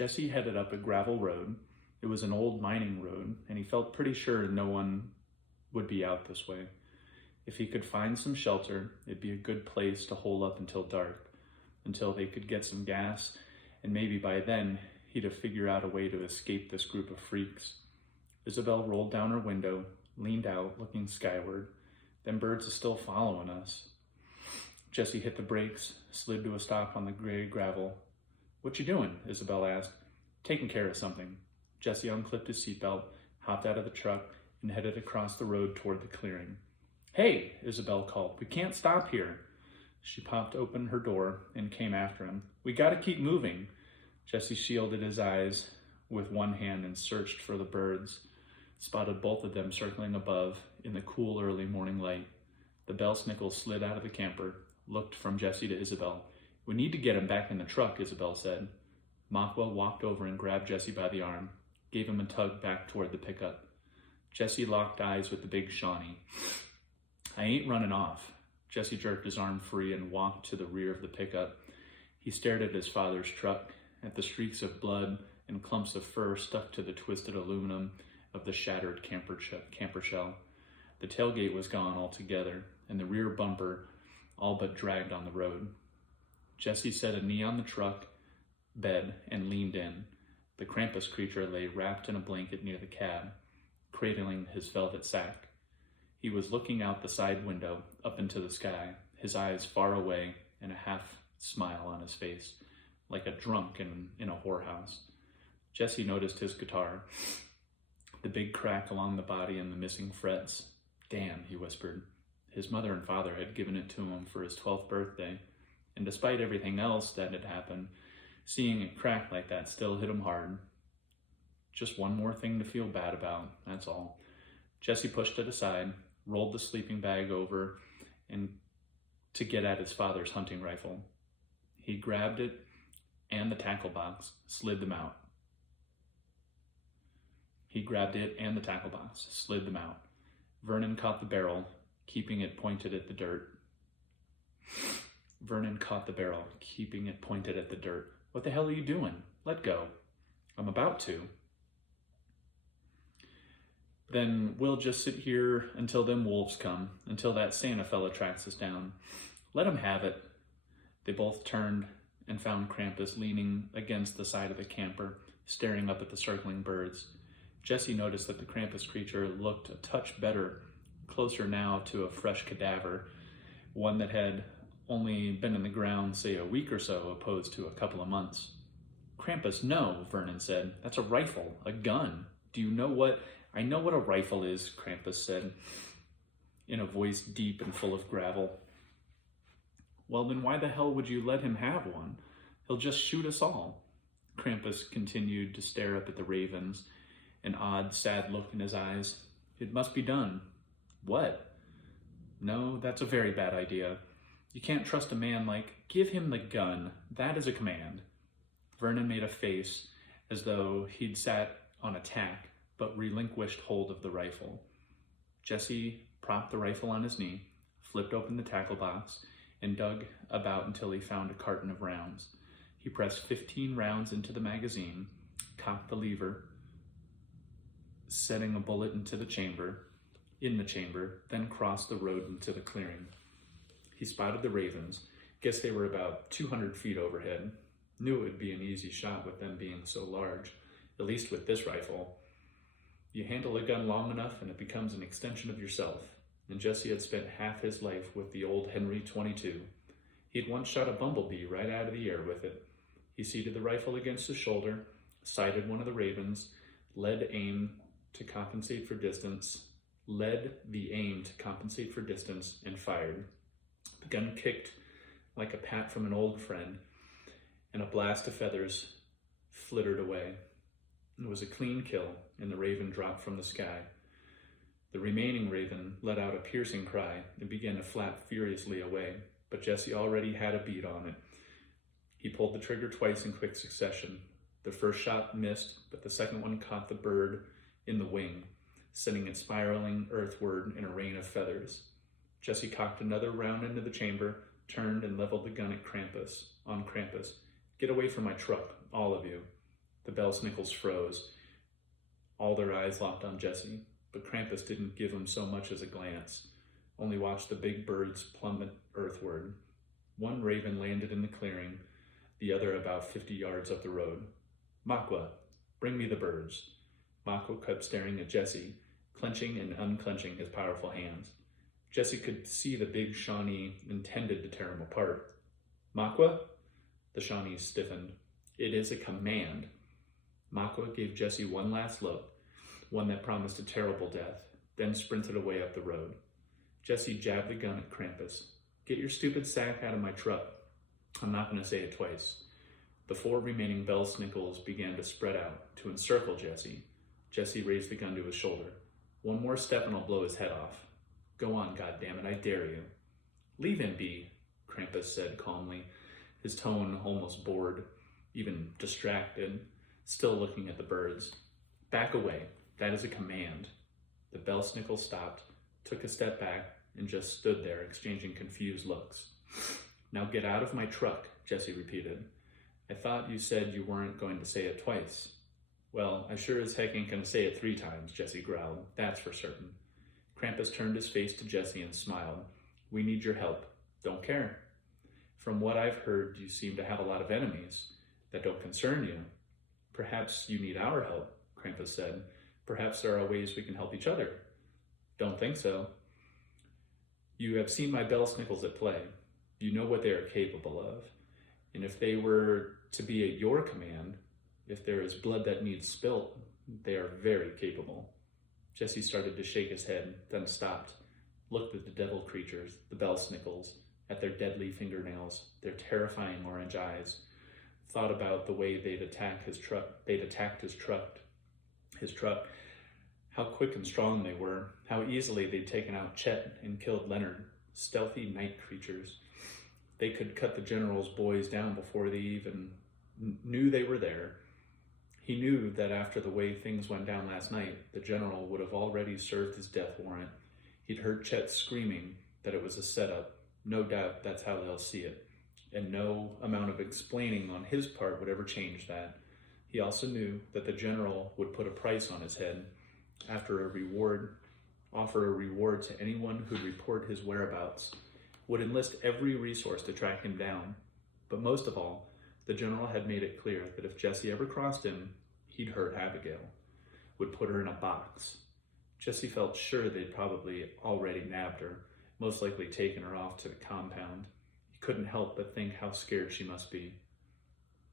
Jesse headed up a gravel road. It was an old mining road, and he felt pretty sure no one would be out this way. If he could find some shelter, it'd be a good place to hole up until dark, until they could get some gas, and maybe by then he'd have figured out a way to escape this group of freaks. Isabel rolled down her window, leaned out, looking skyward. Them birds are still following us. Jesse hit the brakes, slid to a stop on the gray gravel. "What you doing?" Isabel asked. "Taking care of something." Jesse unclipped his seatbelt, hopped out of the truck, and headed across the road toward the clearing. "Hey," Isabel called, "we can't stop here." She popped open her door and came after him. "We gotta keep moving." Jesse shielded his eyes with one hand and searched for the birds, spotted both of them circling above in the cool early morning light. The bell snickle slid out of the camper, looked from Jesse to Isabel. "We need to get him back in the truck," Isabel said. Mockwell walked over and grabbed Jesse by the arm, gave him a tug back toward the pickup. Jesse locked eyes with the big Shawnee. "I ain't running off." Jesse jerked his arm free and walked to the rear of the pickup. He stared at his father's truck, at the streaks of blood and clumps of fur stuck to the twisted aluminum of the shattered camper shell. The tailgate was gone altogether, and the rear bumper all but dragged on the road. Jesse set a knee on the truck bed and leaned in. The Krampus creature lay wrapped in a blanket near the cab, cradling his velvet sack. He was looking out the side window, up into the sky, his eyes far away and a half smile on his face, like a drunk in a whorehouse. Jesse noticed his guitar, the big crack along the body and the missing frets. "Damn," he whispered. His mother and father had given it to him for his 12th birthday, and despite everything else that had happened, seeing it crack like that still hit him hard. Just one more thing to feel bad about, that's all. Jesse pushed it aside, rolled the sleeping bag over and to get at his father's hunting rifle. He grabbed it and the tackle box, slid them out. Vernon caught the barrel, keeping it pointed at the dirt. "What the hell are you doing? Let go." "I'm about to." "Then we'll just sit here until them wolves come, until that Santa fella tracks us down." "Let him have it." They both turned and found Krampus leaning against the side of the camper, staring up at the circling birds. Jesse noticed that the Krampus creature looked a touch better, closer now to a fresh cadaver, one that had only been in the ground, say, a week or so, opposed to a couple of months. "Krampus, no," Vernon said. "That's a rifle, a gun. Do you know what—" "I know what a rifle is," Krampus said, in a voice deep and full of gravel. "Well, then why the hell would you let him have one? He'll just shoot us all." Krampus continued to stare up at the ravens, an odd, sad look in his eyes. "It must be done." "What?" "No, that's a very bad idea. You can't trust a man like—" "Give him the gun. That is a command." Vernon made a face as though he'd sat on a tack, but relinquished hold of the rifle. Jesse propped the rifle on his knee, flipped open the tackle box, and dug about until he found a carton of rounds. He pressed 15 rounds into the magazine, cocked the lever, setting a bullet in the chamber, then crossed the road into the clearing. He spotted the ravens. Guessed they were about 200 feet overhead. Knew it would be an easy shot with them being so large, at least with this rifle. You handle a gun long enough and it becomes an extension of yourself. And Jesse had spent half his life with the old Henry 22. He'd once shot a bumblebee right out of the air with it. He seated the rifle against his shoulder, sighted one of the ravens, led the aim to compensate for distance, and fired. The gun kicked like a pat from an old friend, and a blast of feathers flittered away. It was a clean kill, and the raven dropped from the sky. The remaining raven let out a piercing cry and began to flap furiously away, but Jesse already had a bead on it. He pulled the trigger twice in quick succession. The first shot missed, but the second one caught the bird in the wing, sending it spiraling earthward in a rain of feathers. Jesse cocked another round into the chamber, turned and leveled the gun at Krampus. "Get away from my truck, all of you." The Belsnickles froze. All their eyes locked on Jesse, but Krampus didn't give him so much as a glance, only watched the big birds plummet earthward. One raven landed in the clearing, the other about 50 yards up the road. "Makwa, bring me the birds." Makwa kept staring at Jesse, clenching and unclenching his powerful hands. Jesse could see the big Shawnee intended to tear him apart. "Makwa?" The Shawnee stiffened. "It is a command." Makwa gave Jesse one last look, one that promised a terrible death, then sprinted away up the road. Jesse jabbed the gun at Krampus. "Get your stupid sack out of my truck." I'm not going to say it twice. The 4 remaining Belsnickles began to spread out, to encircle Jesse. Jesse raised the gun to his shoulder. "One more step and I'll blow his head off." "Go on, goddammit, I dare you." "Leave him be," Krampus said calmly, his tone almost bored, even distracted, still looking at the birds. "Back away. That is a command." The Belsnickel stopped, took a step back, and just stood there, exchanging confused looks. "Now get out of my truck," Jesse repeated. "I thought you said you weren't going to say it twice." "Well, I sure as heck ain't going to say it 3 times, Jesse growled. "That's for certain." Krampus turned his face to Jesse and smiled. "We need your help. Don't care. From what I've heard, you seem to have a lot of enemies. That don't concern you." "Perhaps you need our help," Krampus said. "Perhaps there are ways we can help each other." "Don't think so. You have seen my Belsnickles at play. You know what they are capable of. And if they were to be at your command, if there is blood that needs spilt, they are very capable." Jesse started to shake his head, then stopped, looked at the devil creatures, the Belsnickles, at their deadly fingernails, their terrifying orange eyes, thought about the way they'd attacked his truck, how quick and strong they were, how easily they'd taken out Chet and killed Leonard, stealthy night creatures. They could cut the general's boys down before they even knew they were there. He knew that after the way things went down last night, the general would have already served his death warrant. He'd heard Chet screaming that it was a setup. No doubt that's how they'll see it. And no amount of explaining on his part would ever change that. He also knew that the general would put a price on his head, offer a reward to anyone who'd report his whereabouts, would enlist every resource to track him down. But most of all, the general had made it clear that if Jesse ever crossed him, he'd hurt Abigail, would put her in a box. Jesse felt sure they'd probably already nabbed her, most likely taken her off to the compound. He couldn't help but think how scared she must be.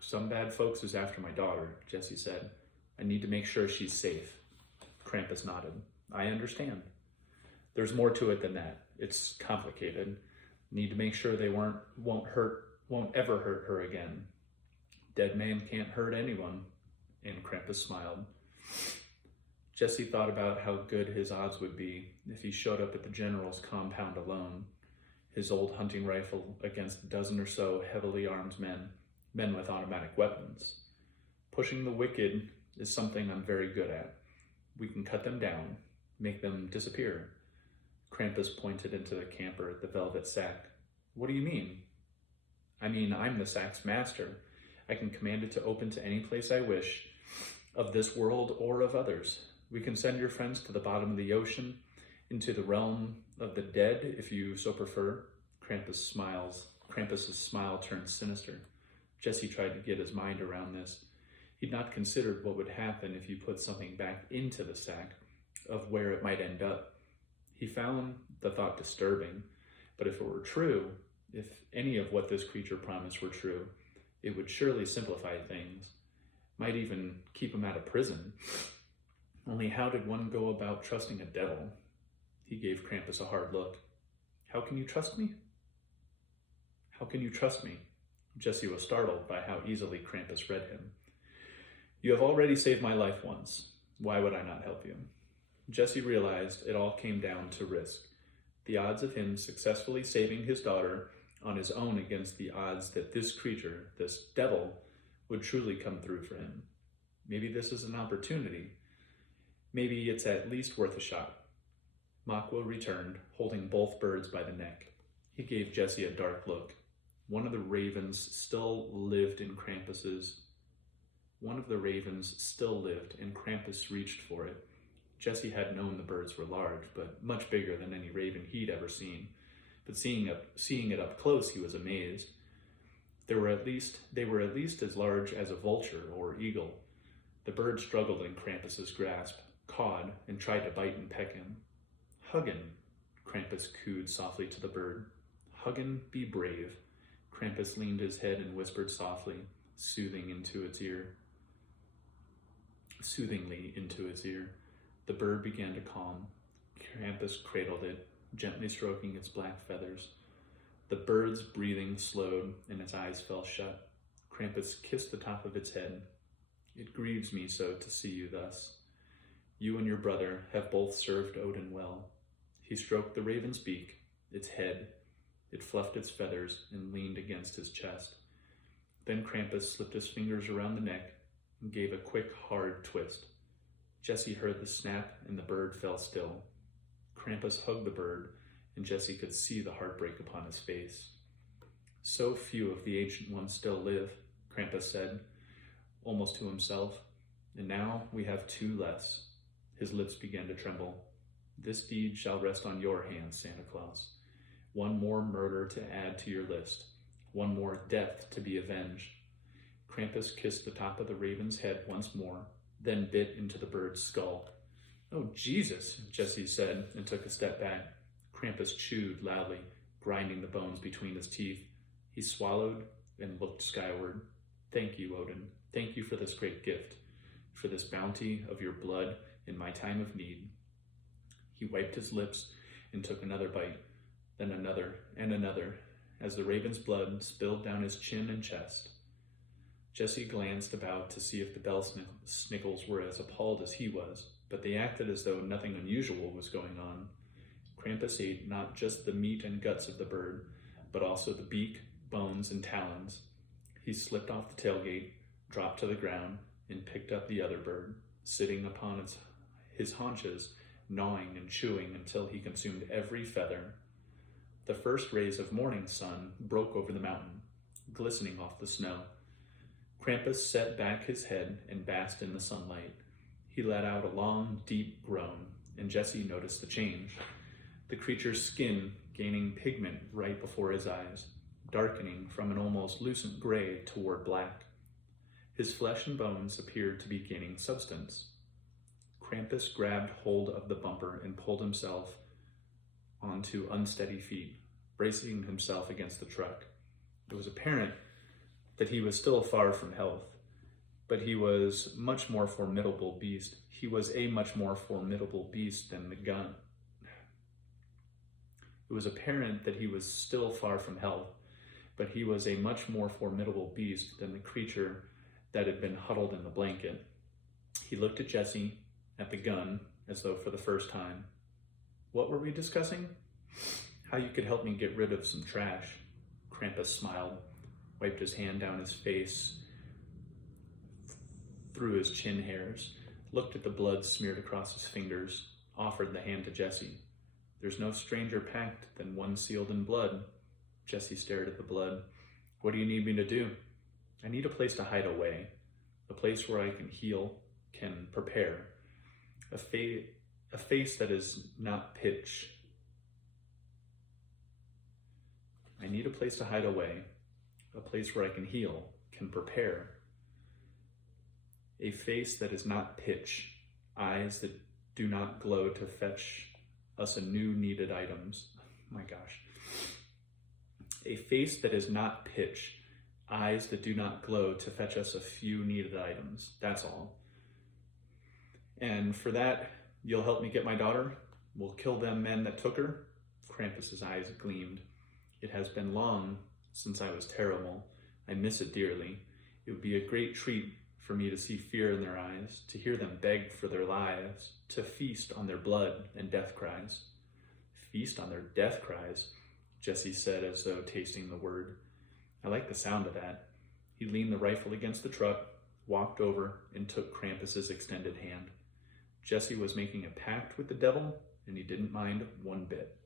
"Some bad folks is after my daughter," Jesse said. "I need to make sure she's safe." Krampus nodded. "I understand. There's more to it than that. It's complicated. Need to make sure they won't ever hurt her again. Dead man can't hurt anyone." And Krampus smiled. Jesse thought about how good his odds would be if he showed up at the general's compound alone, his old hunting rifle against a dozen or so heavily armed men with automatic weapons. Pushing the wicked is something I'm very good at. We can cut them down, make them disappear. Krampus pointed into the camper at the velvet sack. "What do you mean?" "I mean, I'm the sack's master. I can command it to open to any place I wish, of this world or of others. We can send your friends to the bottom of the ocean, into the realm of the dead, if you so prefer." Krampus's smile turned sinister. Jesse tried to get his mind around this. He'd not considered what would happen if you put something back into the sack, of where it might end up. He found the thought disturbing, but if it were true, if any of what this creature promised were true, it would surely simplify things, might even keep him out of prison. Only how did one go about trusting a devil? He gave Krampus a hard look. "How can you trust me?" "How can you trust me?" Jesse was startled by how easily Krampus read him. "You have already saved my life once. Why would I not help you?" Jesse realized it all came down to risk. The odds of him successfully saving his daughter on his own against the odds that this creature, this devil, would truly come through for him. Maybe this is an opportunity. Maybe it's at least worth a shot. Makwa returned, holding both birds by the neck. He gave Jesse a dark look. One of the ravens still lived in Krampus's. One of the ravens still lived, and Krampus reached for it. Jesse had known the birds were large, but much bigger than any raven he'd ever seen. But seeing it up close, he was amazed. They were at least as large as a vulture or eagle. The bird struggled in Krampus's grasp, cawed, and tried to bite and peck him. "Huggin," Krampus cooed softly to the bird. "Huggin, be brave." Krampus leaned his head and whispered softly, soothingly into its ear. The bird began to calm. Krampus cradled it, gently stroking its black feathers. The bird's breathing slowed and its eyes fell shut. Krampus kissed the top of its head. "It grieves me so to see you thus. You and your brother have both served Odin well." He stroked the raven's beak, its head. It fluffed its feathers and leaned against his chest. Then Krampus slipped his fingers around the neck and gave a quick, hard twist. Jesse heard the snap and the bird fell still. Krampus hugged the bird, and Jesse could see the heartbreak upon his face. "So few of the ancient ones still live," Krampus said, almost to himself, "and now we have two less." His lips began to tremble. "This deed shall rest on your hands, Santa Claus. One more murder to add to your list. One more death to be avenged." Krampus kissed the top of the raven's head once more, then bit into the bird's skull. "Oh, Jesus," Jesse said, and took a step back. Krampus chewed loudly, grinding the bones between his teeth. He swallowed and looked skyward. "Thank you, Odin. Thank you for this great gift, for this bounty of your blood in my time of need." He wiped his lips and took another bite, then another and another, as the raven's blood spilled down his chin and chest. Jesse glanced about to see if the bell snickles were as appalled as he was, but they acted as though nothing unusual was going on. Krampus ate not just the meat and guts of the bird, but also the beak, bones, and talons. He slipped off the tailgate, dropped to the ground, and picked up the other bird, sitting upon his haunches, gnawing and chewing until he consumed every feather. The first rays of morning sun broke over the mountain, glistening off the snow. Krampus set back his head and basked in the sunlight. He let out a long, deep groan, and Jesse noticed the change. The creature's skin gaining pigment right before his eyes, darkening from an almost lucent gray toward black. His flesh and bones appeared to be gaining substance. Krampus grabbed hold of the bumper and pulled himself onto unsteady feet, bracing himself against the truck. It was apparent that he was still far from health, but he was a much more formidable beast. He was a much more formidable beast than the gun. It was apparent that he was still far from health, but he was a much more formidable beast than the creature that had been huddled in the blanket. He looked at Jesse, at the gun, as though for the first time. "What were we discussing?" "How you could help me get rid of some trash." Krampus smiled, wiped his hand down his face, through his chin hairs, looked at the blood smeared across his fingers, offered the hand to Jesse. "There's no stranger pact than one sealed in blood." Jesse stared at the blood. "What do you need me to do?" "I need a place to hide away, a place where I can heal, can prepare, a face that is not pitch. I need a place to hide away, a place where I can heal, can prepare, a face that is not pitch, eyes that do not glow to fetch us a new needed items." My gosh. "A face that is not pitch, eyes that do not glow to fetch us a few needed items. That's all. And for that, you'll help me get my daughter? We'll kill them men that took her?" Krampus's eyes gleamed. "It has been long since I was terrible. I miss it dearly. It would be a great treat for me to see fear in their eyes, to hear them beg for their lives, to feast on their blood and death cries." "Feast on their death cries," Jesse said as though tasting the word. "I like the sound of that." He leaned the rifle against the truck, walked over, and took Krampus's extended hand. Jesse was making a pact with the devil, and he didn't mind one bit.